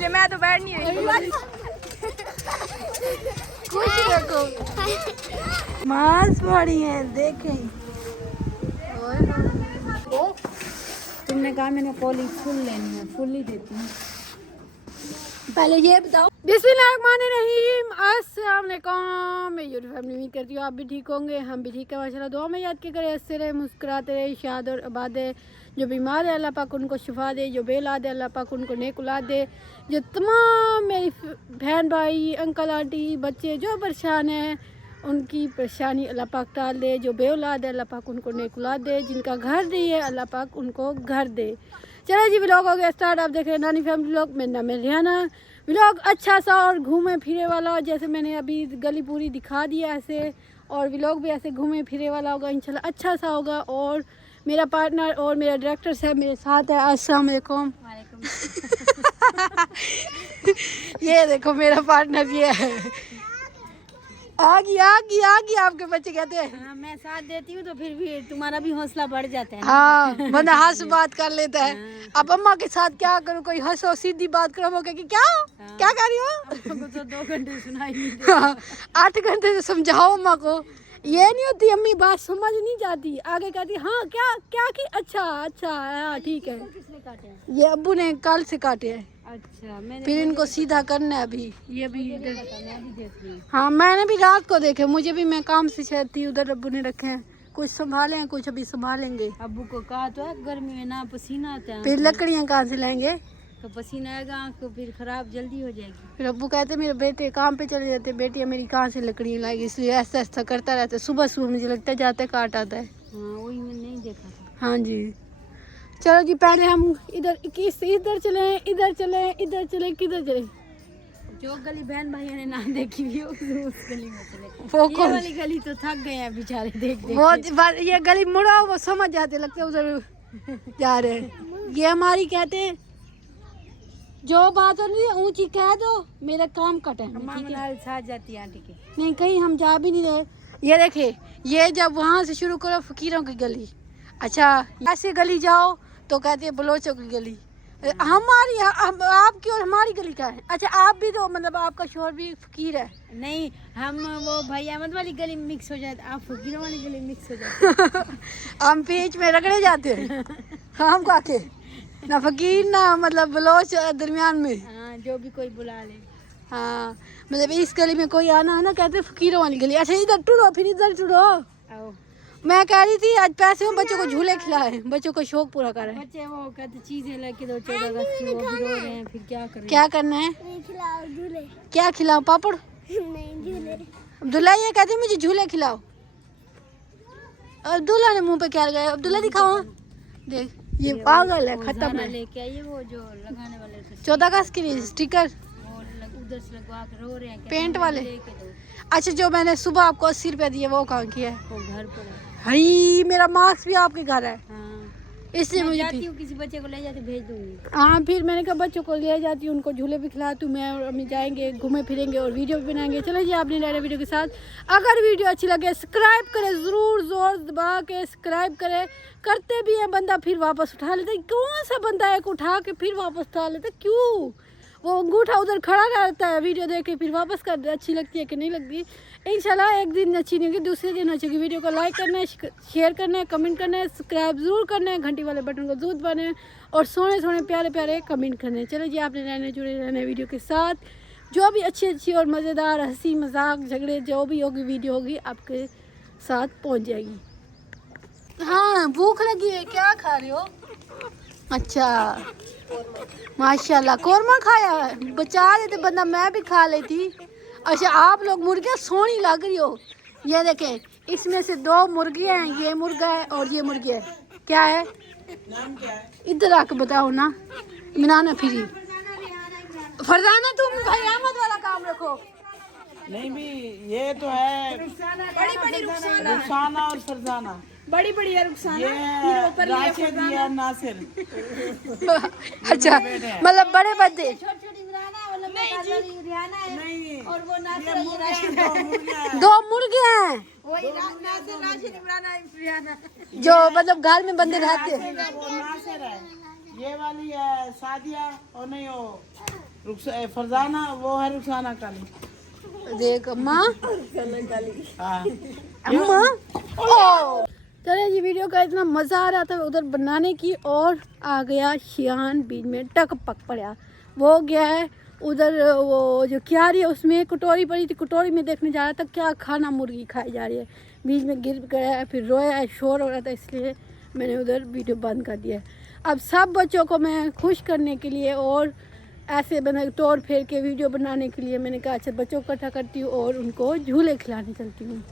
इसलिए मैं तो बैठ नहीं रही। कुछ देखो मांस पड़ी है देखें। तुमने कहा मैंने कॉली फुल लेनी है, फुल ही देती हूँ। पहले ये बताओ, बिस्मिल्लाहिर्रहमानिर्रहीम, अस्सलाम वालेकुम। मैं यूट्यूब फैमिली उम्मीद करती हूँ आप भी ठीक होंगे, हम भी ठीक है माशाल्लाह। दुआ में याद के करें, हंसते रहे, मुस्कुराते रहे, शाद और आबाद है। जो बीमार है अल्लाह पाक उनको शिफा दे, जो बेऔलाद है अल्लाह पाक उनको नेक औलाद दे। जो तमाम मेरी बहन भाई अंकल आंटी बच्चे जो परेशान हैं उनकी परेशानी अल्लाह पाक टाल दे। जो बेऔलाद है अल्लाह पाक उनको नेक औलाद दे। जिनका घर नहीं है अल्लाह पाक उनको घर दे। चलो जी व्लॉग हो गया स्टार्ट। आप देख रहे हैं नानी फैमिली व्लॉग। मेरा नाम है रिहाना। व्लॉग अच्छा सा और घूमे फिरे वाला, जैसे मैंने अभी गली पूरी दिखा दिया ऐसे, और व्लॉग भी ऐसे घूमे फिरे वाला होगा इंशाल्लाह, अच्छा सा होगा। और मेरा पार्टनर और मेरा डायरेक्टर साहब मेरे साथ है। अस्सलाम वालेकुम। ये देखो मेरा पार्टनर ये है। आगी आपके बच्चे कहते हैं। हाँ, मैं साथ देती हूँ तो फिर भी तुम्हारा भी हौसला बढ़ जाता है। हाँ बंदा हंस बात कर लेता है। अब अम्मा के साथ क्या करूँ, कोई हंसो सीधी बात करो, वो कहेगी क्या क्या कर रही हो। तो 2 घंटे सुनाई नहीं देता। 8 घंटे से समझाओ अम्मा को, ये नहीं होती अम्मी, बात समझ नहीं जाती। आगे कहती हाँ क्या क्या की अच्छा हाँ ठीक है। किसने काटे हैं? ये अब्बू ने कल से काटे हैं। अच्छा, मैंने फिर इनको सीधा करना है अभी। ये भी इधर, मैं भी देख रही हूँ। हाँ मैंने भी रात को देखे, मुझे भी, मैं काम से शायद थी उधर, अब्बू ने रखे हैं। कुछ संभाले हैं, कुछ अभी संभालेंगे। अब्बू को कहा तो है गर्मी में ना पसीना आता है, फिर लकड़ियाँ कहाँ से लाएंगे, तो पसीना आएगा आँख को फिर खराब जल्दी हो जाएगी। फिर अब्बू कहते मेरे बेटे काम पे चले जाते, बेटियाँ मेरी कहाँ से लकड़ियाँ लाएगी, इसलिए ऐसा ऐसा करता रहता है। सुबह मुझे लगता है जाते काट आता है। हाँ वही मैंने नहीं देखा था। हाँ जी चलो जी, पहले हम इधर इधर चले किधर चले। जो गली बहन भाइयों ने ना देखी हुई उस गली में चले। वो ये कौन, वाली गली तो थक गए हैं बेचारे देख वो ये गली मुड़ा वो समझ जाते, लगते उधर जा रहे हैं। ये हमारी कहते हैं जो बात नहीं ऊंची कह दो, मेरा काम कटे साथ जाती है आंटी के। नहीं, कहीं हम जा भी नहीं रहे। ये देखे, ये जब वहाँ से शुरू करो फकीरों की गली, अच्छा ऐसे गली जाओ तो कहते हैं बलोचों की गली। हमारी आपकी और हमारी गली का है। अच्छा आप भी तो मतलब आपका शोर भी फकीर है। नहीं, हम वो भाई अहमद वाली गली में मिक्स हो जाते, आप फकीरों वाली गली में मिक्स हो जाते। हम बीच में रगड़े जाते हैं। हम काके ना फकीर ना मतलब बलोच दरमियान में। हाँ जो भी कोई बुला ले। हाँ मतलब इस गली में कोई आना है ना, कहते हैं फकीरों वाली गली। अच्छा इधर टूरो, फिर इधर टूरो। आओ। मैं कह रही थी आज पैसे में बच्चों को झूले खिलाए, बच्चों को शौक पूरा करे। बच्चे वो कहते चीजें लेके दो 14 अगस्त की, वो भी रो रहे हैं, फिर क्या करें। क्या करना है, खिलाओ झूले। क्या खिलाओ, पापड़ नहीं झूले। अब्दुल्ला ये कहते मुझे झूले खिलाओ। अब्दुल्ला ने मुंह पे क्या लगाया, अब्दुल्ला दिखाओ। देख ये पागल है, खत्म है। लेके आइए वो जो लगाने वाले थे 14 अगस्त के लिए स्टिकर उधर से लगवा के रो रहे हैं, पेंट वाले। लेके दो। अच्छा जो मैंने सुबह आपको 80 रुपए दिए वो कहाँ किया है। वो घर पर है। हाई मेरा मार्क्स भी आपके घर है, हाँ इसलिए मैं मुझे जाती हूँ किसी बच्चे को ले जाके भेज दूंगी। हाँ फिर मैंने कहा बच्चों को ले जाती हूँ, उनको झूले भी खिलाती हूँ। मैं और अम्मी जाएंगे, घूमे फिरेंगे और वीडियो भी बनाएंगे। चलो जी आपने नए वीडियो के साथ, अगर वीडियो अच्छी लगे सब्सक्राइब करें, ज़रूर जोर दबा के सब्सक्राइब करें। करते भी है बंदा फिर वापस उठा लेता है। कौन सा बंदा एक उठा के फिर वापस उठा लेता है, क्यों? वो अंगूठा उधर खड़ा रहता है, वीडियो देख के फिर वापस कर दे, अच्छी लगती है कि नहीं लगती। इंशाल्लाह एक दिन अच्छी नहीं होगी, दूसरे दिन अच्छी होगी। वीडियो को लाइक करना है, शेयर करना है, कमेंट करना है, सब्सक्राइब जरूर करना है, घंटी वाले बटन को जरूर दबाना है और सोने प्यारे प्यारे कमेंट करने हैं। चलो जी आपने रहने जुड़े रहने वीडियो के साथ, जो भी अच्छी और मज़ेदार हंसी मजाक झगड़े जो भी होगी वीडियो होगी आपके साथ पहुँच जाएगी। हाँ भूख लगी है, क्या खा रहे हो? अच्छा माशाल्लाह कोरमा खाया है, बचा लेते बंदा, मैं भी खा लेती। अच्छा आप लोग मुर्गियाँ सोनी लग रही हो। ये देखें इसमें से 2 मुर्गियाँ हैं, ये मुर्गा है और ये मुर्गी है। क्या है नाम क्या है? इधर आके बताओ ना। मिनाना फिरी फरजाना, तुम भाई अहमद वाला काम रखो। नहीं भी ये तो है बड़ी रुखसाना और फरजाना, बड़ी है रुखसाना। ये राशिद या नासिर। अच्छा मतलब बड़े बंदे। नहीं और वो ये 2 मुर्गे हैं जो मतलब घर में बंदे रहते हैं। वो नासिर है, ये वाली है सादिया और नहीं हो फरजाना वो है रुखसाना काली। देख अम्मा हाँ अम्मा ओ चलिए ये वीडियो का इतना मज़ा आ रहा था उधर बनाने की, और आ गया शियान बीच में टक पक पड़ा। वो गया है उधर, वो जो क्यारी है उसमें कटोरी पड़ी थी, कटोरी में देखने जा रहा था क्या खाना मुर्गी खाई जा रही है। बीच में गिर गया है, फिर रोया है, शोर हो रहा था, इसलिए मैंने उधर वीडियो बंद कर दिया है। अब सब बच्चों को मैं खुश करने के लिए और ऐसे बना तोड़ फेर के वीडियो बनाने के लिए मैंने कहा अच्छा बच्चों को इकट्ठा करती हूँ और उनको झूले खिलाने चलती हूँ।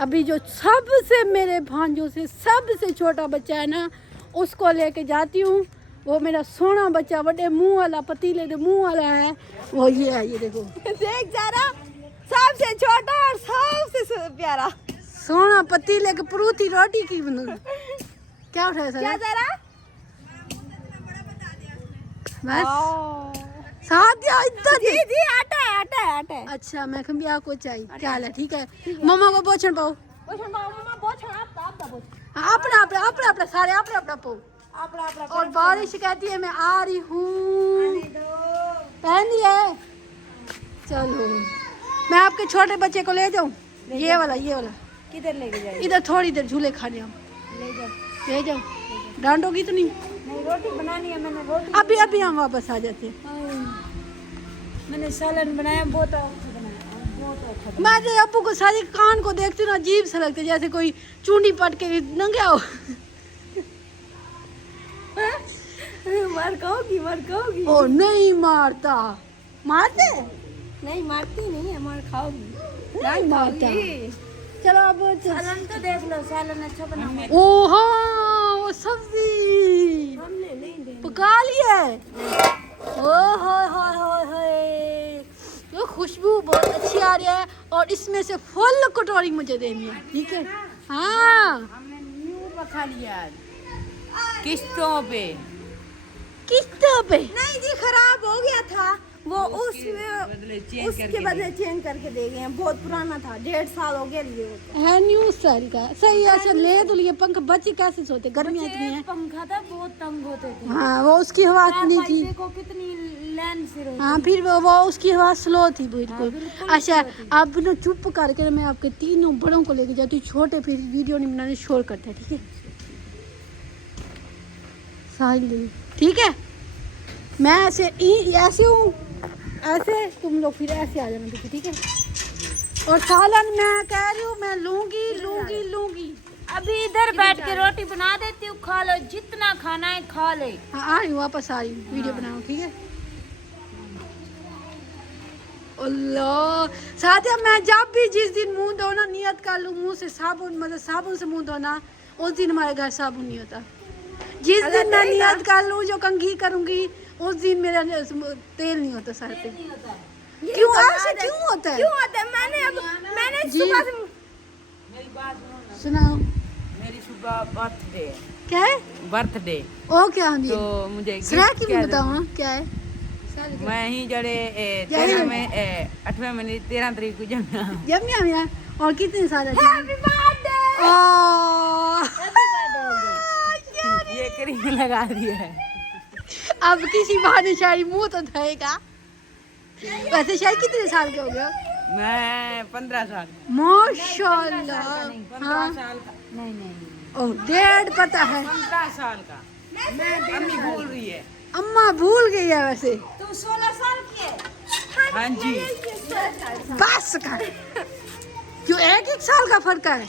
अभी जो सबसे मेरे भांजों से सबसे छोटा बच्चा है ना, उसको लेके जाती हूँ। वो मेरा सोना बच्चा, बड़े मुंह वाला, पतीले के मुंह वाला है, वो ये है, ये देखो देख जरा, सबसे छोटा और सबसे प्यारा सोना पतीले के परूथी रोटी की बनू। क्या उठाया क्या सर? जरा बस साथ या इधर जी जी आटा है आटा है आटा है। अच्छा मैं कभी आपको चाहिए क्या है? ठीक है मम्मा को पोछण पाओ। पोछण पाओ मम्मा, पोछण आप पोछ हाँ, अपना अपना अपना अपना सारे अपना अपना पाओ। अपना और बारिश कहती है मैं आ रही हूँ, पहन लिया है। चलो मैं आपके छोटे बच्चे को ले जाऊँ, ये वाला किधर लेके जाए? इधर थोड़ी देर झूले खाने हम ले जाओ। डांटोगी तो नहीं? नहीं, रोटी बनानी है मैंने, रोटी अभी अभी हम वापस आ जाते हैं। मैंने सालन बनाया, बहुत अच्छा बनाया, बहुत अच्छा। मैं तो अब्बू को सारी कान को देखती हूँ ना, अजीब सा लगता है जैसे कोई चूंडी पट के नंगे हो। मार खाओगी ओ नहीं मारता, मारते नहीं, मारती नहीं है, मार खाओगी। नहीं मारता। चलो अब सालन तो देख लो, सालन अच्छा बना। ओ हाँ वो सब्जी हमने नहीं दे पका ली है। ओ हो ये खुशबू बहुत अच्छी आ रही है, और इसमें से फुल कटोरी मुझे देनी है, ठीक है? हाँ हमने न्यू पका लिया किस्तों पे। किस्तों पे नहीं जी, खराब हो गया था वो, उसके बदले चेंज करके दे गए हैं। बहुत पुराना था, 1.5 साल हो गया लिए वो। है न्यू स्टाइल का सही है। अच्छा ले तो लिए पंखा, बच्चे कैसे सोते, गर्मियाँ इतनी है। पंखा था, बहुत तंग होते थे। हाँ वो उसकी हवा इतनी थी। देखो कितनी लाइन से रोती। हाँ फिर वो उसकी हवा स्लो थी बिल्कुल। अच्छा अब ना चुप करके मैं आपके तीनों बड़ों को लेके जाती हूँ, छोटे फिर वीडियो नहीं बनाने शोर करते हैं, ठीक है? साहिल ठीक है, मैं ऐसे हूँ, ऐसे तुम लोग फिर ऐसे आ जाना, ठीक है? और सालन मैं कह रही हूँ मैं लूंगी। अभी इधर बैठ के रोटी बना देती हूँ, खा लो, जितना खाना है खा ले। हाँ आ रही हूँ, वापस आ रही हूँ, वीडियो बनाओ, ठीक है? अल्लाह साथिया, मैं जब भी जिस दिन मुंह धोना नियत कर लूँ, मुंह से साबुन, मतलब साबुन से मुंह धोना, उस दिन हमारे घर साबुन नहीं होता। जिस दिन मैं नियत कर लूँ जो कंघी करूँगी, उस दिन मेरा तेल नहीं होता सर पे। क्यों ऐसे क्यों होता है? मैंने जी सुबह से मेरी बात सुनो ना। सुनाओ। मेरी सुबह बर्थडे है। क्या है? बर्थडे ओ क्या हम तो मुझे सरा gift की क्या बताओ ना क्या है? मैं ही जड़े जड़े 13 में 8वें महीने 13 तारीख को जन्मा। जब नहीं हम यार, और कितने साल है? हैप्पी बर्थडे ये क्रीम लगा दिया है। अब किसी बहाने शायद मुंह तो धोएगा। वैसे शायद कितने साल के हो गए? मैं 15 साल। माशाल्लाह। 15 साल का। नहीं ओह 1.5 पता है। 15 साल का। अम्मी भूल रही है। अम्मा भूल गई है वैसे। तुम 16 साल की है। हाँ जी। बस कर क्यों 1 साल का फर्क है?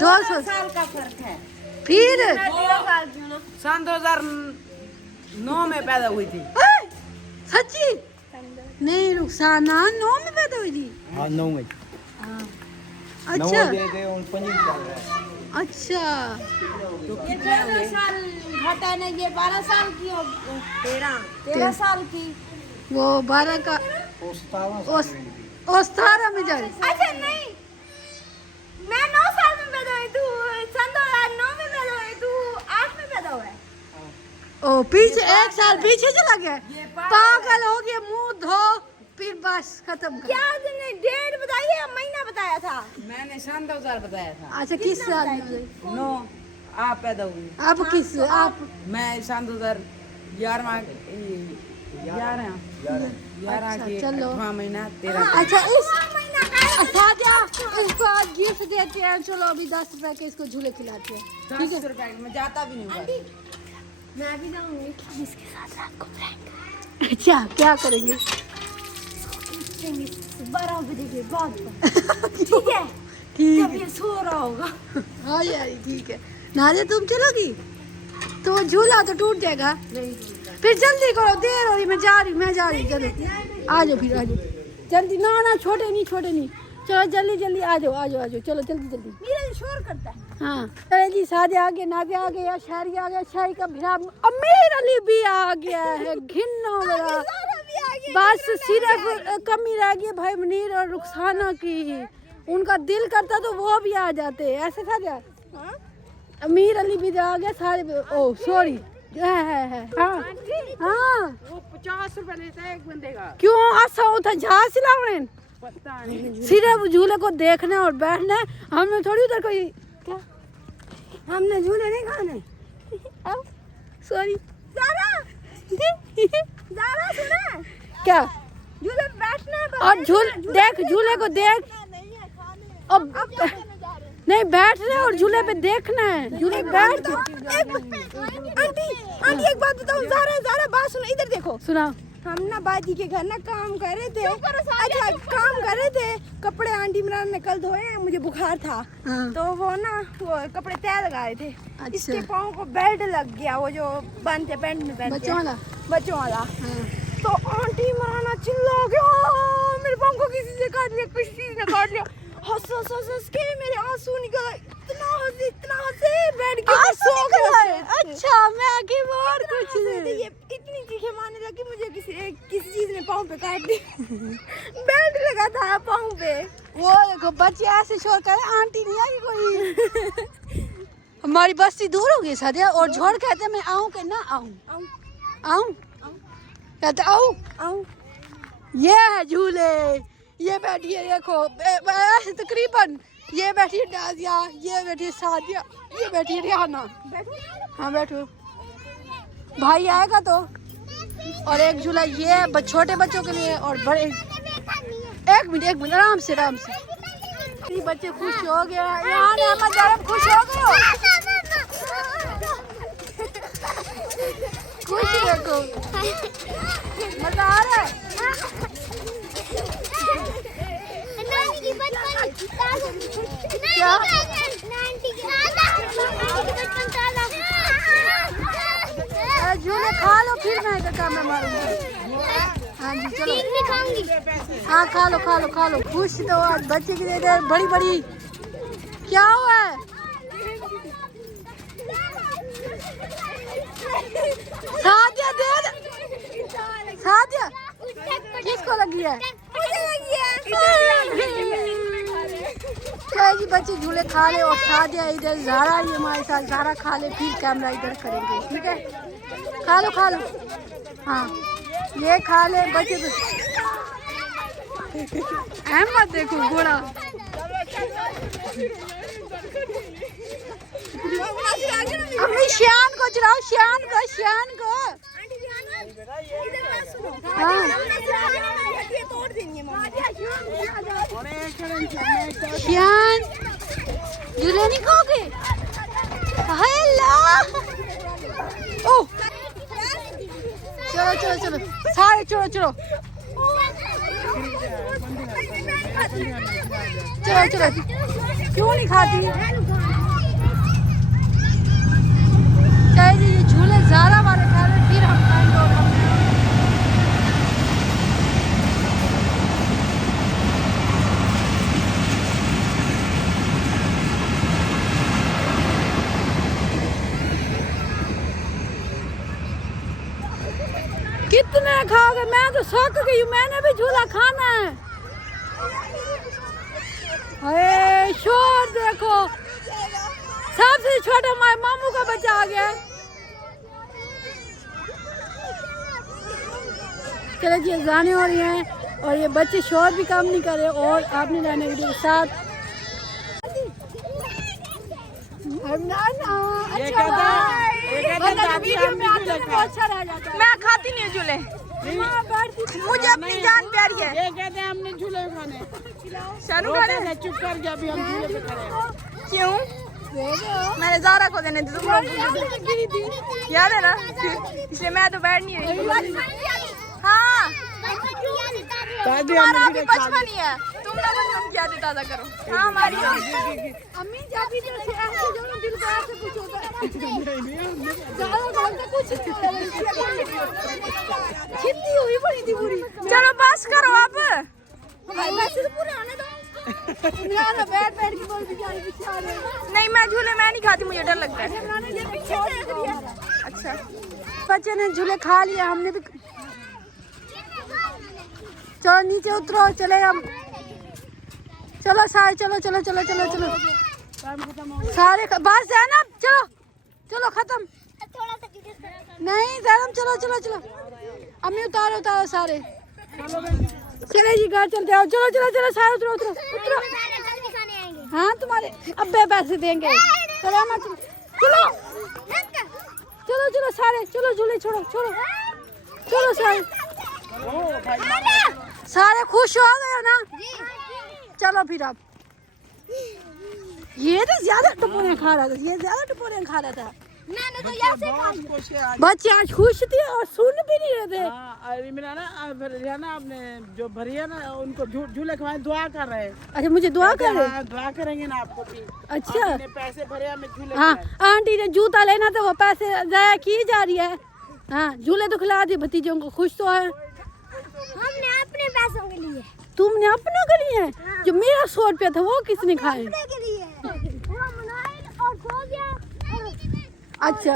2 साल का फर्क है। फिर सन 2009 में पैदा हुई थी। सच्ची? नहीं रुखसाना 9 में पैदा हुई थी। हाँ 9 में। अच्छा अच्छा ये 13 साल घटा नहीं, ये 12 साल की हो, 13 साल की। वो 12 का ओस 17 में जा रही। अच्छा नहीं, मैं 9 साल में पैदा हुई, तू सन 2009 में पैदा हुई, तू 8 में पैदा हुआ है। ओ पीछे 1 साल पीछे चला गया। पागल हो गया, मुंह धो फिर बस खत्म कर। क्या तुमने डेट बताई है, महीना बताया था? मैंने सन 2000 बताया था। अच्छा किस साल में? 9 आप पैदा हुई। आप किस आप मैं सन 2011 11 के चलो। 8वां महीना 13। अच्छा सादिया इसको आज गिफ्ट देते हैं। चलो अभी 10 रुपए के इसको झूले खिलाते हैं। 10 रुपए में जाता भी नहीं होगा। मैं भी जाऊंगी जिसके साथ रात को प्रैंक अच्छा क्या करेंगे? करेंगे 12 बजे के बाद। ठीक है, ठीक जब ये सो रहा होगा। हाँ यार ठीक है। नादिया तुम चलोगी तो झूला तो टूट जाएगा। फिर जल्दी करो, देर हो रही, मैं जा रही चलो आ जाओ फिर आ जाओ जल्दी। ना छोटे नहीं चलो जल्दी आ जाओ चलो जल्दी। मेरा शोर करता है। हाँ अरे जी सादिया आ गए, नादिया आ गया, शायरी आ गया, शाही का भिरा अमीर अली भी आ गया है। घिन्नो मेरा बस सिर्फ कमी रह गई भाई मुनीर और रुखसाना की। उनका दिल करता तो वो भी आ जाते ऐसे था जा। अमीर अली भी आ गया सारे। ओ सॉरी है हाँ वो 50 रुपए लेता है एक बंदे का। क्यों ऐसा होता जहाज सिलावने पता नहीं। सिर्फ झूले को देखना और बैठना है। हमने थोड़ी उधर कोई क्या हमने झूले नहीं खाने। सॉरी ज़ारा सुना क्या झूले पे बैठना है और झूले को देख अब नहीं बैठ रहे और झूले पे देखना है। झूले पे बैठ आंटी एक बात बताओ। ज़ारा बात सुनो, इधर देखो। सुना हम ना बाजी के घर ना काम कर रहे थे। अच्छा काम कर रहे थे, कपड़े आंटी इमरान ने कल धोए हैं, मुझे बुखार था। हाँ। तो वो ना वो कपड़े तय लगाए थे। अच्छा। इसके पाँव को बेल्ट लग गया, वो जो बांधते पैंट में पहनते बच्चों वाला बच्चों वाला। हाँ। तो आंटी इमरान चिल्ला गया, मेरे पाँव को किसी से काट लिया, किसी चीज ने काट लिया। हंस के मेरे आंसू निकल, इतना हंसे बैठ के सो गया। अच्छा मैं आगे और कुछ ये इतनी चीखें मारने लगी, मुझे किसी चीज ने पाँव पे काट दिया। बेल्ट लगा था पाँव पे। वो देखो बच्चे ऐसे शोर करे, आंटी नहीं आई कोई। हमारी बस्ती दूर हो गई सादिया और झोड़ कहते मैं आऊं कि ना आऊं कहते आऊं। ये है झूले, ये बैठी है देखो ऐसे तकरीबन। ये बैठी है नादिया, ये बैठी है सादिया, ये बैठी है रिहाना। हाँ बैठो, भाई आएगा तो। और एक झूला ये है छोटे बच्चों के लिए और बड़े। एक मिनट आराम से ये बच्चे खुश हो गए। यहाँ अहमद जारब खुश हो गए हो? खुश देखो मजा आ रहा है। क्या झूले खा लो फिर मैं इधर काम में मारूंगी। हाँ जी चलो हाँ खा लो खुश तो आज बच्चे की इधर बड़ी क्या हुआ है? सादिया सादिया किसको लगी है? जी बच्चे झूले खा ले और सादिया इधर ज़ारा ये हमारे साथ ज़ारा खा ले, फिर कैमरा इधर करेंगे। ठीक है खा लो हाँ ये खा ले बच्चे। अहमद देखो घोड़ा। अम्मी श्यान को चलाओ, श्यान को हाँ। श्यान झूले नहीं खाओगे? हेलो ओह चलो सारे चलो क्यों नहीं खाती? चाहिए ये झूले ज़ारा वाले खा रहे, फिर हम खाएंगे। और कितने खाओगे? मैं तो सोच गई हूँ, मैंने भी झूला खाना है। अरे शोर देखो, सबसे छोटा हमारे मामू का बच्चा आ गया। चलो जी जाने हो रही हैं और ये बच्चे शोर भी काम नहीं कर रहे। और आपने जाने वीडियो के साथ अच्छा वीडियो में आते हैं बहुत अच्छा रह जाता है। मैं खाती नहीं झूले। मुझे अपनी जान प्यारी है। ये कहते हैं हमने झूले खाने। शानू खाने चुप कर गया, अभी हम झूले पे खड़े हैं। क्यों? मैंने ज़ारा को देने दी, तुम लोग याद है ना, इसलिए मैं तो बैठ नहीं रही। हाँ तुम्हारा अभी बचपन ही है, तुम लोग हम क्या ताज़ा करो। हाँ हमारी अम्मी जाती तो ऐसे जो ना दिल का ऐसे कुछ होता है ज़्यादा बोलते कुछ नहीं छिपती हुई पड़ी थी पूरी। चलो बस करो अब। भाई वैसे तो पूरे आने दो ना बैठ बैठ के बोल बेचारे बेचारे। नहीं मैं झूले मैं नहीं खाती, मुझे डर लगता है। ये पीछे देख रही है। अच्छा बच्चे ने झूले खा लिया, हमने भी। चलो नीचे उतरो, चले हम। चलो सारे चलो चलो चलो चलो चलो सारे बस है ना, चलो चलो खत्म। नहीं जैनब चलो चलो चलो, अम्मी उतारो उतारो सारे। चले जी घर चलते आओ, चलो चलो चलो सारे उतरो उतरो उतरो। हाँ तुम्हारे अब्बे पैसे देंगे। चलो मत चलो चलो चलो सारे चलो, झूले छोड़ो छोड़ो चलो सारे। सारे खुश हो गए ना? चलो फिर अब ये तो ज्यादा टपोरियां खा रहा था, ये ज्यादा टपोरियां खा रहा था। मैंने तो यहाँ से खाई। बच्चे आज खुश थे और सुन भी नहीं रहे थे। अरे मेरा ना आपने जो भरिया ना उनको झूले खवाए, दुआ कर रहे हैं। अच्छा मुझे दुआ कर रहे? हाँ, दुआ करेंगे ना आपको भी। अच्छा आपने पैसे भरे हमें झूले हाँ, खिलाए। आंटी ने जूता लेना था, वो पैसे जाया की जा रही है। हाँ झूले तो खिला दिए बतीजों को, खुश तो है। हमने अपने पैसों के लिए। तुमने अपना के लिए? जो मेरा 100 रुपया था वो किसने खाए? के लिए वो मनाए और सो गया। अच्छा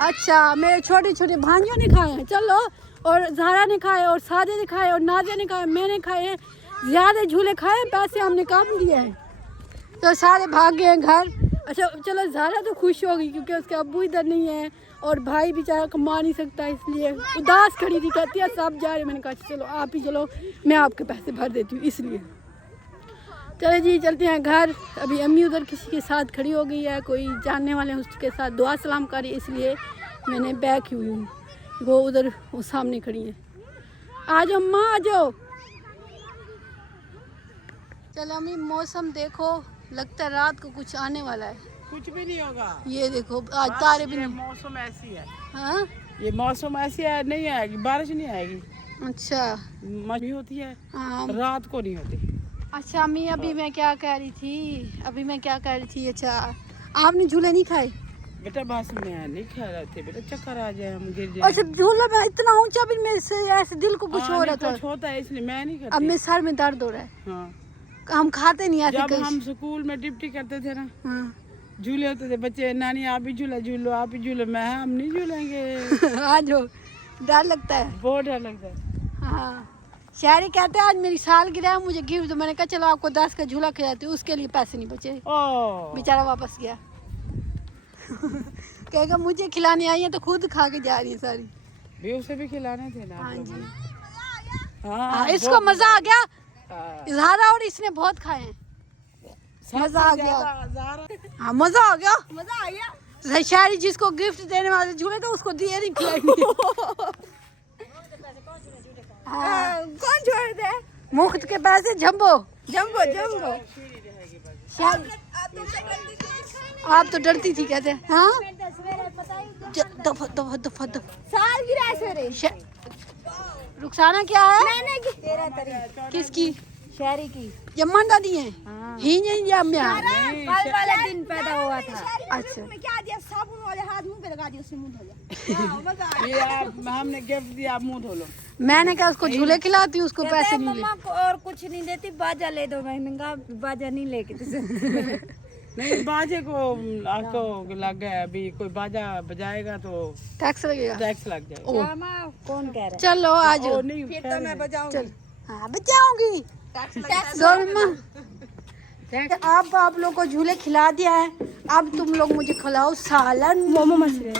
अच्छा, मेरे छोटे छोटे भांजियों ने खाए हैं। चलो, और ज़ारा ने खाए और सादे ने खाए और नादिया ने खाए, मैंने खाए हैं। ज़्यादा झूले खाए, पैसे हमने कम दिए हैं, तो सारे भाग गए हैं घर। अच्छा चलो, ज़ारा तो खुश हो गई क्योंकि उसके अब्बू इधर नहीं है और भाई बेचारा कमा नहीं सकता, इसलिए उदास खड़ी थी। कहती है सब जा रहे। मैंने कहा चलो आप ही चलो, मैं आपके पैसे भर देती हूँ। इसलिए चलो जी चलते हैं घर। अभी अम्मी उधर किसी के साथ खड़ी हो गई है, कोई जानने वाले हैं उसके साथ दुआ सलाम करी, इसलिए मैंने बैक हुई हूँ। वो उधर वो सामने खड़ी है। आ जाओ अम्मा आ जाओ। चलो अम्मी मौसम देखो, लगता है रात को कुछ आने वाला है। कुछ भी नहीं होगा। ये देखो आज तारे भी ये नहीं। मौसम ऐसी है। हाँ ये मौसम ऐसी है, नहीं आएगी बारिश, नहीं आएगी। अच्छा मौसम होती है, हाँ। रात को नहीं होती। अच्छा अम्मी अभी मैं क्या कह रही थी, अच्छा आपने झूले नहीं खाए? बेटा बस मैं नहीं खा रहे थे बेटा, चक्कर आ जाए, हम गिर जाए। अच्छा झूला में इतना ऊंचा भी मेरे से ऐसे दिल को कुछ हो रहा था। कुछ होता है इसलिए मैं नहीं करती। अब मेरे सर में दर्द हो रहा है। हाँ। हम खाते नहीं ऐसे जब कहीं। हम स्कूल में ड्यूटी करते थे ना, हाँ। झूले होते थे, बच्चे नानी आप भी झूला झूलो, आप भी झूलो। मैं हम नहीं झूलेंगे। आज हो डर लगता है। बहुत डर लगता है। हाँ शायरी कहते हैं आज मेरी सालगिरह है, मुझे गिफ्ट दो। मैंने कहा चलो आपको 10 का झूला खिलाती हूँ, उसके लिए पैसे नहीं बचे। ओह बेचारा वापस गया। कहेगा मुझे खिलाने आई है तो खुद खा के जा रही है सारी। भी उसे भी खिलाने थे ना। हाँ जी हाँ, इसको मजा आ गया। हाँ। इजहारा और इसने बहुत खाए हैं, मजा आ गया। हाँ मजा आ गया। शायरी जिसको गिफ्ट देने वाले झूले तो उसको दिए नहीं खिलाएंगे। हाँ। कौन छोड़ दे? मुफ्त के पैसे जंबो जंबो जंबो। आप तो डरती थी कहते हैं। हाँ दफा दफा दफा दफा। सालगिरह से रे। रुखसाना क्या है? मैंने 13 तारीख किसकी? शहरी की। यम्मन दादी है। ही नहीं जम्या। कल वाले दिन पैदा हुआ था। अच्छा मैं क्या दिया, साबुन वाले हाथ मुंह पे लगा दिया, उससे मुंह धो लिया। मजा आ ये आप हमने गिफ्ट दिया, आप मुंह धो लो। मैंने कहा उसको झूले खिलाती हूँ, उसको पैसे नहीं ले। मम्मा को और कुछ नहीं देती, बाजा ले दो। मैंने कहा बाजा नहीं लेके तुझे। नहीं बाजे को आपको लग गया, अभी कोई बाजा बजाएगा तो टैक्स लगेगा। टैक्स लग जाएगा। कौन कह रहा चलो आ जाओ। ओ नहीं, है? तो मैं बजाऊंगी। चल हाँ बचाऊंगी। दो मम्मा आप लोग को झूले खिला दिया है, अब तुम लोग मुझे खिलाओ सालन। मोमो मछली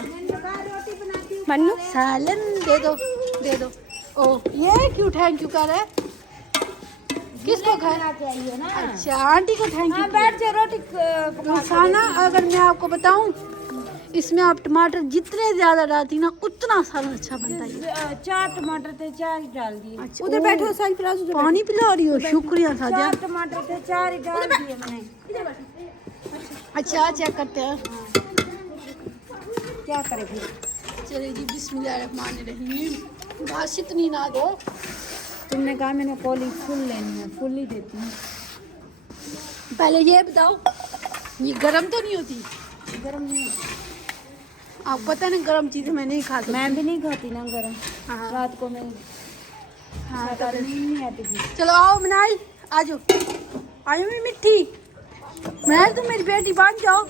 मन्नू सालन दे दो दे दो। ओ ये क्यों थैंक यू कर रहा है? किसको खाना चाहिए ना? अच्छा आंटी को थैंक यू। बैठ जा, रोटी रुखसाना अगर मैं आपको बताऊं, इसमें आप टमाटर जितने ज्यादा डालती ना उतना सारा अच्छा बनता है। 4 टमाटर थे 4 ही डाल दिए। अच्छा, उधर बैठो साइड फिराज, उधर पानी पिला रही हो, शुक्रिया साजिया। 4 टमाटर थे 4 ही डाल दिए मैंने। अच्छा चेक करते हैं, क्या करें फिर? चलिए जी बिस्मिल्लाहिर्रहमानिर्रहीम। बस इतनी ना दो। तुमने कहा मैंने पॉली फुल लेनी है, फुल ही देती हूँ। पहले ये बताओ, ये गरम तो नहीं होती? गरम नहीं है। आपको पता है ना गरम चीजें मैं नहीं खा सकती। मैं भी नहीं खाती ना गरम। हाँ। रात को मैं नहीं आती थी। चलो आओ मनाई, आ जाओ। आयो मैं मिट्टी, मनाई तुम मेरी बेटी बन जाओ,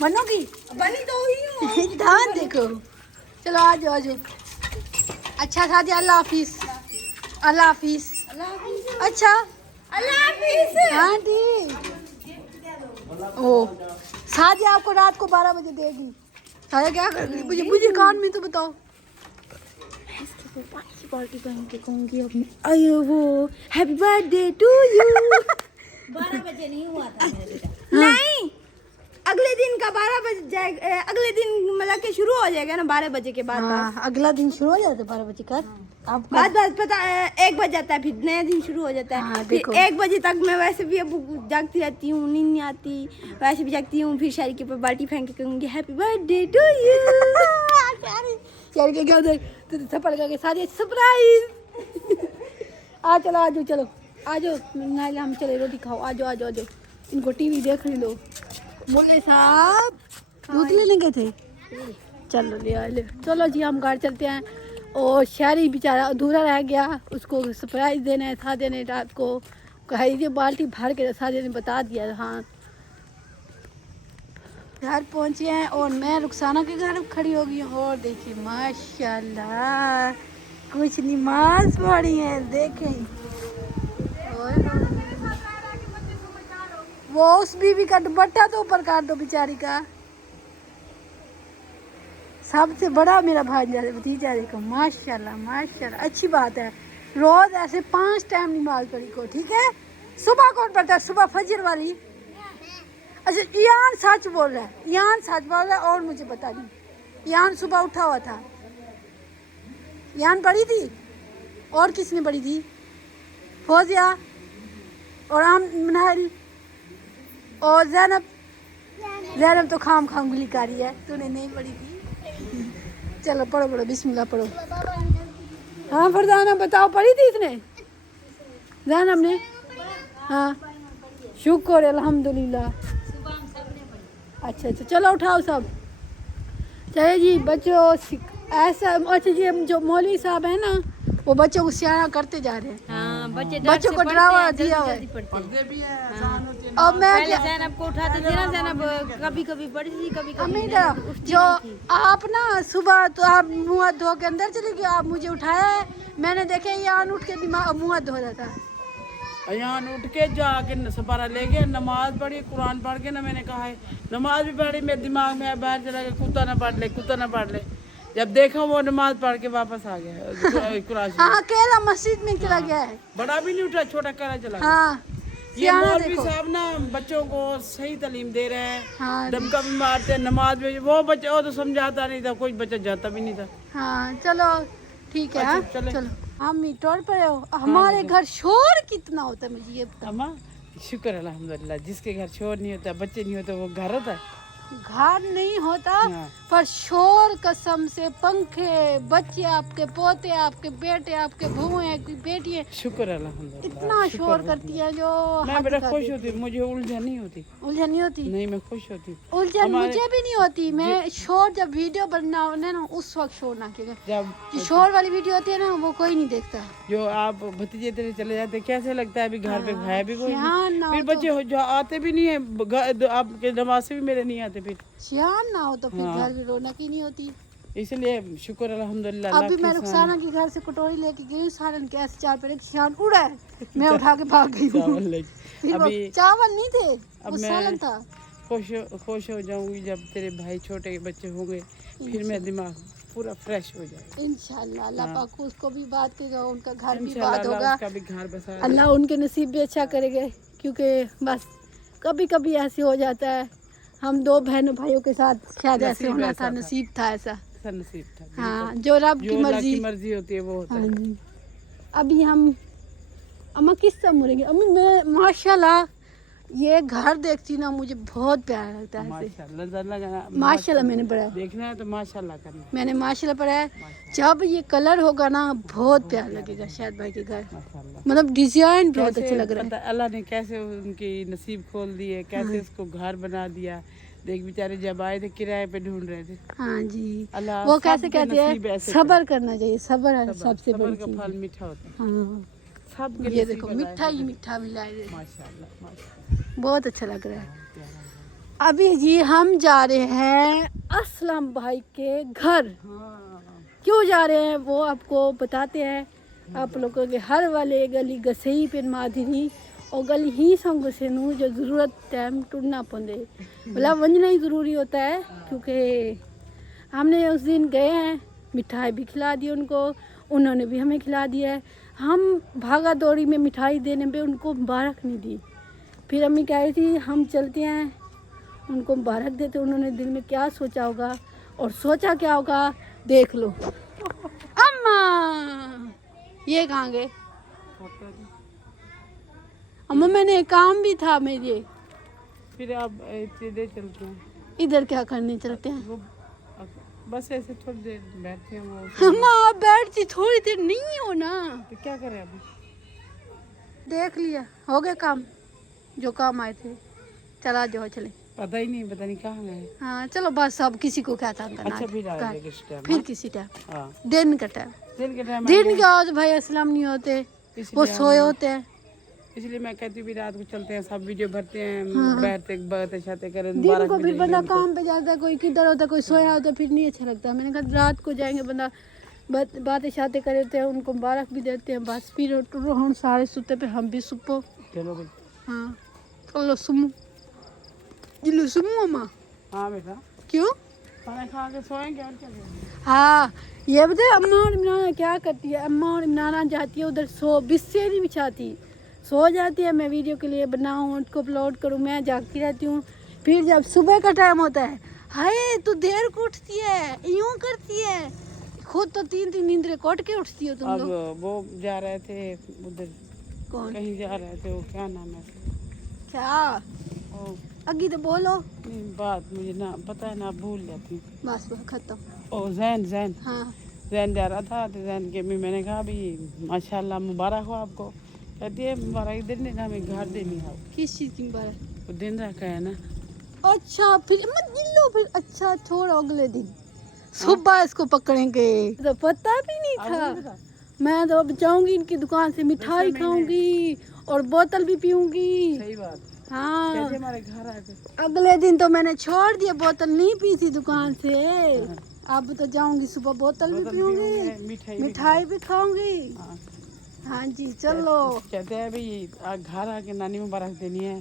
बनोगी? बनी तो हुई हूँ। ध्यान देखो। चलो आ जाओ, आ जाओ। अच्छा साजिया, अल्लाह हाफिज। अल्लाह हाफिज। अच्छा अल्लाह हाफिज। हाँ ठीक। ओ साजिया आपको रात को 12 बजे देगी। साजिया क्या कर रही? मुझे कान में तो बताओ। पार्टी पहन के कहूँगी अब अयो वो हैप्पी बर्थडे टू यू। 12 बजे नहीं हुआ था मेरे बेटा। नहीं, अगले दिन का 12 बजे जाएगा, अगले दिन मतलब के शुरू हो जाएगा ना 12 बजे के बाद। हाँ, अगला दिन शुरू हो जाता है 12 बजे का। आप बाद पता है 1 बज जाता है, फिर नया दिन शुरू हो जाता है। हाँ, फिर देखो। 1 बजे तक मैं वैसे भी अब जागती रहती हूँ, नींद नहीं आती, वैसे भी जागती हूँ। फिर शायरी के ऊपर बाल्टी फेंक के कहूँगी हैप्पी बर्थडे टू यू। यार क्या उधर तो थप्पड़ लगा के सारी सरप्राइज। आ चलो, आ जाओ, चलो आ जाओ नाइला, हम चले रोटी खाओ। आ जाओ, आ जाओ, आ जाओ। इनको टीवी देख रही लो। बोले साहब दूध लेने गए थे, चलो ले आए ले। चलो जी हम घर चलते हैं। और शहरी बेचारा अधूरा रह गया, उसको सरप्राइज देना है सादे ने। रात को कही ये बाल्टी भर के सादे ने बता दिया। हाँ घर पहुंचे हैं और मैं रुखसाना के घर खड़ी हो गई हूँ। और देखिए माशाल्लाह कुछ नमाज पढ़ी है, देखें। और वो उस बीवी का दुपट्टा तो ऊपर काट दो बेचारी का। सबसे बड़ा मेरा भांजा भतीजा देखो, माशाल्लाह माशाल्लाह। अच्छी बात है, रोज ऐसे 5 टाइम नमाज पढ़ी को, ठीक है। सुबह कौन पढ़ता है? सुबह फजर वाली। अच्छा ईयान सच बोल रहा है, ईयान सच बोल रहा है। और मुझे बता दी, ईयान सुबह उठा हुआ था। ईयान पढ़ी थी? और किसने पढ़ी थी? फौजिया और मनाइल और ज़ैनब। ज़ैनब तो खाम गुलिकारी है, तूने नहीं पढ़ी थी। चलो पढ़ो पढ़ो, बिस्मिल्लाह पढ़ो। हाँ फरजाना बताओ, पढ़ी थी इसने? ज़ैनब ने? हाँ शुक्र अल्हम्दुलिल्लाह। अच्छा अच्छा चलो उठाओ सब। चलिए जी बच्चों, ऐसा अच्छा जी हम जो मौलवी साहब है ना, वो बच्चों को सियाना करते जा रहे हैं। हाँ, बच्चों को डरावा दिया हुआ है। अब मैं क्या ज़ैनब को उठाते थे ना, ज़ैनब कभी कभी पढ़ी थी, कभी कभी अमीरा, जो आप ना सुबह तो आप मुँह हाथ धो के अंदर चले गए, आप मुझे उठाया है। मैंने देखे यहाँ उठ के दिमाग मुँह हाथ धो रहा था। यहाँ उठ के जाके सपारा ले गया, नमाज पढ़ी, कुरान पढ़ के ना। मैंने कहा है नमाज भी पढ़ी, मेरे दिमाग में बाहर चला गया कुत्ता ना पढ़ ले, कुत्ता ना पढ़ ले। जब देखा वो नमाज पढ़ के वापस आ गया कुरान। हाँ अकेला मस्जिद में चला गया है। बड़ा भी नहीं उठा, छोटा करा चला गया। हाँ ये सियाना मौलवी देखो। साहब ना बच्चों को सही तालीम दे रहे हैं। हाँ दमका भी मारते हैं नमाज में। वो बच्चा वो तो समझाता नहीं था, कोई बच्चा जाता भी नहीं था। हाँ चलो ठीक है। हाँ चले। चलो हम टोर पर हो। हमारे घर शोर कितना होता है मुझे ये बताओ। अम्मा शुक्र अल्हम्दुलिल्लाह, जिसके घर शोर नहीं होता, बच्चे नहीं होते, वो घर होता है। घर नहीं होता हाँ। पर शोर कसम से, पंखे, बच्चे आपके, पोते आपके, बेटे आपके, बहुएं आपकी, बेटियां शुक्र अल्हम्दुलिल्लाह, इतना शोर करती है जो मैं हद बड़ा कर खुश दे। होती, मुझे उलझन नहीं होती। उलझन नहीं होती? नहीं मैं खुश होती। उलझन मुझे भी नहीं होती। मैं शोर जब वीडियो बनाने ना उस वक्त शोर ना किया। जब जो शोर वाली वीडियो होती है ना वो कोई नहीं देखता। जो आप भतीजे तेरे चले जाते कैसे लगता है? अभी घर पे है भी कोई ध्यान नहीं। ना फिर हो बच्चे हो जो आते भी नहीं है, आपके नमाज से भी मेरे नहीं आते। फिर श्यान ना हो तो फिर हाँ। घर में रौनक ही नहीं होती। इसलिए शुक्र अल्हम्दुलिल्लाह। अभी मैं रुखसाना के घर से कटोरी लेके गई, सारे गैस चार पे श्यान उड़ा है, मैं उठा के भाग गई। चावल लेके फिर वो अभी चावल नहीं थे, अब वो मैं सालन था। खुश हो जाऊंगी जब तेरे भाई छोटे बच्चे होंगे, फिर मेरा दिमाग पूरा फ्रेश हो जाएगा इंशाल्लाह। अल्लाह हाँ। पाक उसको भी बात करेगा, उनका घर भी इंशाल्लाह। बात अल्लाह होगा। उसका भी घर बसा। अल्लाह उनके नसीब भी अच्छा करेंगे, क्योंकि बस कभी कभी ऐसे हो जाता है। हम 2 बहनों भाइयों के साथ शायद ऐसे नसीब होना ऐसा था, था। नसीब था ऐसा। ऐसा नसीब था। हाँ, जो रब जो की अल्लाह मर्जी। की मर्जी होती है वो होता हाँ है। जी। अभी हम अम्मा किस तरह मुड़ेंगे? अम्मी मैं माशाल्लाह ये घर देखती ना मुझे बहुत प्यारा लगता है ऐसे। माशाल्लाह नजर लगाना। माशाल्लाह मैंने पढ़ा है, देखना है तो माशाल्लाह करना। मैंने माशाल्लाह पढ़ा है। जब ये कलर होगा ना बहुत प्यारा लगेगा शायद भाई के घर, माशाल्लाह। मतलब डिजाइन बहुत कैसे अच्छा लग रहा है। पता अल्लाह ने कैसे उनकी नसीब खोल दिए, कैसे उसको घर बना दिया। देख बेचारे जब आए थे किराए पे ढूंढ रहे थे। हाँ जी, अल्लाह वो कैसे सबके कहते नसीब हैं ऐसे सब्र करना चाहिए, सब्र है सब्र सबसे सब्र बड़ी का चीज। फल मीठा होता है। हाँ, सबके ये नसीब देखो अल्लाह मीठा ही ने मीठा मिला है, माशाल्लाह माशाल्लाह। बहुत अच्छा लग रहा है। प्यारा है। अभी जी हम जा रहे हैं असलम भाई के घर। हाँ क्यों जा रहे हैं वो आपको बताते हैं। आप लोगों के हर वाले गली गसई पिन माधुरी और गली ही संग से नू जो ज़रूरत टाइम टूटना पौंदे मतलब वंजना ही ज़रूरी होता है, क्योंकि हमने उस दिन गए हैं, मिठाई भी खिला दी उनको, उन्होंने भी हमें खिला दिया है। हम भागा दौड़ी में मिठाई देने पे उनको मुबारक नहीं दी। फिर अम्मी कह रही थी हम चलते हैं उनको मुबारक देते। उन्होंने दिल में क्या सोचा होगा और सोचा क्या होगा देख लो। अम्मा ये कहाँ गए? अम्मा मैंने काम भी था मेरे। फिर आप सीधे चलते हैं। इधर क्या करने चलते हैं? वो बस ऐसे थोड़ी देर बैठते हैं वो। अम्मा आप बैठती थोड़ी देर नहीं हो ना। तो क्या करें अभी? देख लिया हो गया काम, जो काम आए थे। चला जाओ चले। पता ही नहीं, पता नहीं कहाँ गए। हाँ चलो बस, अब किसी को क्या तंग करना अच्छा है। फिर घर। आएंगे किस टाइम? फिर किसी टाइम, हाँ दिन का टाइम। दिन के टाइम दिन के आओ तो भाई असलम नहीं होते, वो इसलिए सोए होते हैं। इसलिए मैं कहती हूँ भी रात को चलते हैं, सब वीडियो भरते हैं, बैठते बातें शातें करें। दिन को फिर बंदा काम पे जाता है, कोई किधर होता है, कोई सोया होता है, फिर नहीं अच्छा लगता। मैंने कहा रात को जाएंगे बंदा बातें शातें करते हैं, उनको मुबारक भी देते हैं। बस फिर हम सारे सुते पे हम भी सुपो। चलो भाई। हाँ चलो सुमो जिलो सुमो अम्मा। हाँ बेटा क्यों? खाना खा के सोएंगे और क्या करेंगे। हाँ ये बताए अम्मा और इमराना क्या करती है। अम्मा और इमराना जाती है उधर सो, बिस्से नहीं बिछाती, सो जाती है। मैं वीडियो के लिए बनाऊँ, उनको अपलोड करूँ, मैं जागती रहती हूँ। फिर जब सुबह का टाइम होता है, हाय तू देर को उठती है, यूँ करती है। खुद तो 3-3 नींद कोट के उठती हो तुम अब लोग। वो जा रहे थे उधर, कौन? कहीं जा रहे थे, वो क्या नाम है क्या ओ, अगी तो बोलो। नहीं बात मुझे ना पता है ना, भूल जाती हूँ। बस खत्म। ओ जैन जैन हाँ जैन जा रहा था तो जैन के भी मैंने कहा भी माशाल्लाह मुबारक हो आपको। कहती है मुबारक दिन ने हमें घर देनी है। किस चीज़ की मुबारक? वो दिन रखा है ना। अच्छा फिर मत गिलो फिर। अच्छा छोड़ अगले दिन सुबह इसको पकड़ेंगे। तो पता भी नहीं था। मैं तो अब जाऊंगी इनकी दुकान से मिठाई खाऊंगी और बोतल भी पीऊंगी। सही बात। हाँ कैसे हमारे घर आ गए। अगले दिन तो मैंने छोड़ दिया, बोतल नहीं पी थी दुकान से। अब तो जाऊंगी सुबह बोतल भी पीऊंगी, मिठाई भी खाऊंगी। हाँ। हाँ जी चलो। कहते हैं भाई घर आके नानी मुबारक देनी है,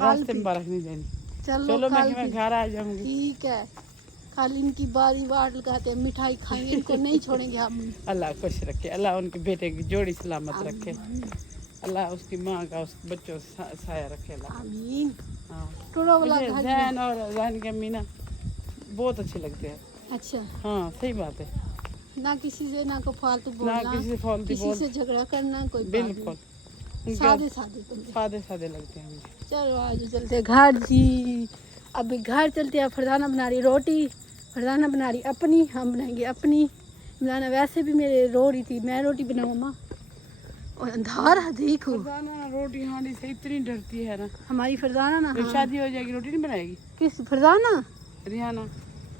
रास्ते मुबारक नहीं देनी। चलो चलो कल मैं घर आ जाऊंगी। ठीक है, खाली इनकी बारी बार लगाते हैं, मिठाई खाएंगे, इनको नहीं छोड़ेंगे हम। अल्लाह खुश रखे, अल्लाह उनके बेटे की जोड़ी सलामत रखे, अल्लाह उसकी माँ का उस बच्चों साया रखे अल्लाह। आमीन। हाँ टूरो वाला मुझे घर। जैन और जैन के अम्मी ना बहुत अच्छे लगते हैं। अच्छा हाँ सही बात है। ना किसी से ना को फालतू ना बोलना, किसी से फालतू किसी बोल, से झगड़ा करना, कोई बात नहीं। बिल्कुल सादे सादे तुम। सादे सादे लगते हैं मुझे। चलो आज चलते हैं घर जी। अभी घर चलते हैं। फरजाना बना रही रोटी, फरजाना बना रही अपनी, हम बनाएंगे अपनी। फरजाना वैसे भी मेरे रो रही थी, मैं रोटी बनाऊँ माँ। और अंधार है देखो। फरजाना रोटी हांडी से इतनी डरती है ना। हमारी फरजाना ना, जब हाँ। शादी हो जाएगी रोटी नहीं बनाएगी। किस फरजाना? रिहाना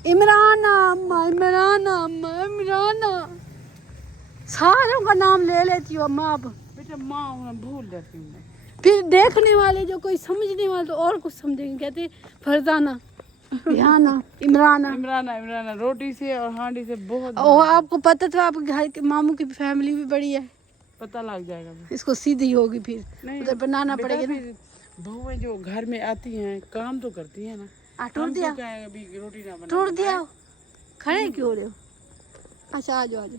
इमराना अम्मा, इमराना अम्मा, इमराना। सारों का नाम ले लेती हो अम्मा अब। बेटा माँ हूँ, भूल जाती हूँ। फिर देखने वाले जो कोई समझने वाले तो और कुछ समझेंगे, कहते फरजाना, रिहाना, इमराना। इमराना इमराना रोटी से और हांडी से बहुत ओ आपको पता तो आपके घर के मामू की फैमिली भी बड़ी है, पता लग जाएगा। इसको सीधी होगी फिर नहीं उधर बनाना बेटा, पड़ेगा ना। फिर बहुएं जो घर में आती हैं काम तो करती हैं ना। टूट हम दिया, तो क्या है, अभी रोटी ना बना तोड़ दिया। खड़े क्यों हो रहे हो? अच्छा आ जाओ आ जाओ,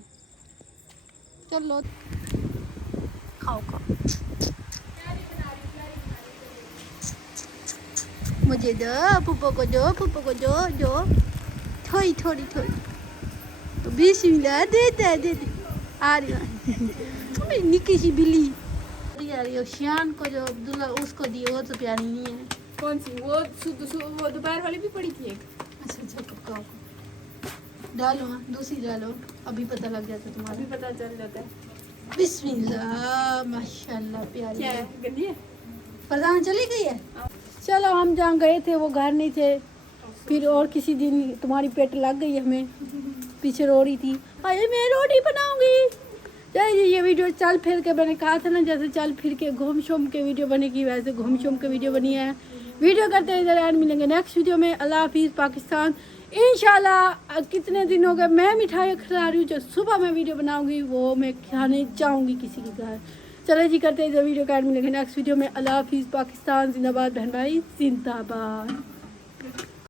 चलो खाओ खाओ। मुझे दो, पुप्पो को दो, पुप्पो को दो थोड़ी थोड़ी थोड़ी। तो बिस्मिल्लाह देते दे आ रही है निकी सी बिल्ली यार। ये शान को जो अब्दुल्ला उसको दी वो तो प्यारी नहीं है। कौन सी वो वो दोपहर वाली भी पड़ी थी एक। अच्छा पक्का डालो, हाँ दूसरी डालो, अभी पता लग जाता तुम्हारा। अभी पता चल जाता है बिस्मिल्लाह माशाल्लाह प्यारी क्या है। गंदी है। प्रधान चली गई है। चलो हम जहाँ गए थे वो घर नहीं थे, फिर और किसी दिन तुम्हारी पेट लग गई हमें, पीछे रो रही थी अरे मैं रोटी बनाऊंगी। चलिए ये वीडियो चल फिर के मैंने कहा था ना, जैसे चल फिर के घूम शूम के वीडियो बनेगी वैसे घूम शूम के वीडियो बनी है। वीडियो करते हैं इधर एंड मिलेंगे नेक्स्ट वीडियो में। अल्लाह हाफिज़ पाकिस्तान। इंशाल्लाह कितने दिन हो गए मैं मिठाई खिला रही हूँ, जो सुबह मैं वीडियो बनाऊंगी वो मैं खाने जाऊँगी किसी के घर। चले जी करते हैं इधर वीडियो का एंड मिलेंगे नेक्स्ट वीडियो में। अल्लाह हाफिज़ पाकिस्तान जिंदाबाद, बहन भाई जिंदाबाद।